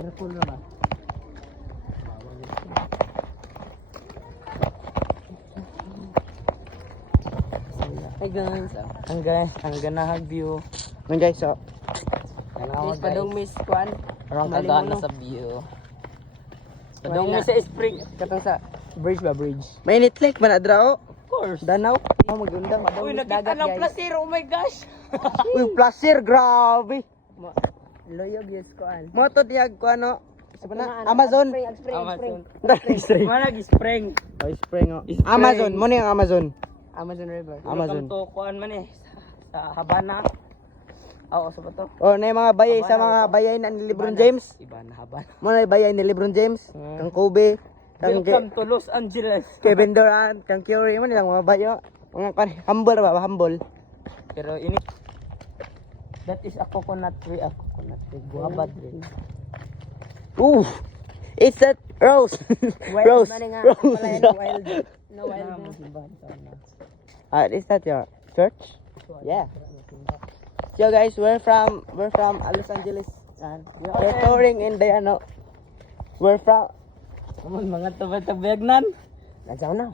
Careful na ba? Hey guys, Ang ganahang view. Ngayon guys, so. please padong miss kwan. Parang Mali kagana mo, no? sa view. Padong miss sa spring. Katong sa bridge ba bridge? Mainit lake man adra Of course. Danaw. Oh, maganda. Uy, nakita ng placer. Oh my gosh. Uy, placer, grabe. Loyog yes kwan. Mo to diag ko ano? Sa na Amazon. Amazon. Spring. Manag spring. Oh, spring. Oh. Spring. Amazon, mo ni ang Amazon. Amazon River. Amazon. Welcome to kuan man sa Habana. Oo, sa ba to? Oh, na yung mga bayay sa mga bayay na ni LeBron James. Iba na Habana. Mo na yung bayay ni LeBron James, kang Kobe, kang Welcome to Los Angeles. Kevin Durant, kang Curry, mo nilang mga bayo. Mga humble ba, humble. Pero ini that is a coconut tree, guava tree. Ooh. It's that rose. Rose. Rose. Wild. No wild. Is that your church? Yeah. So guys, we're from Los Angeles. And we're touring in the ano. We're from Mga tabi-tabiagnan. Nagsaw na.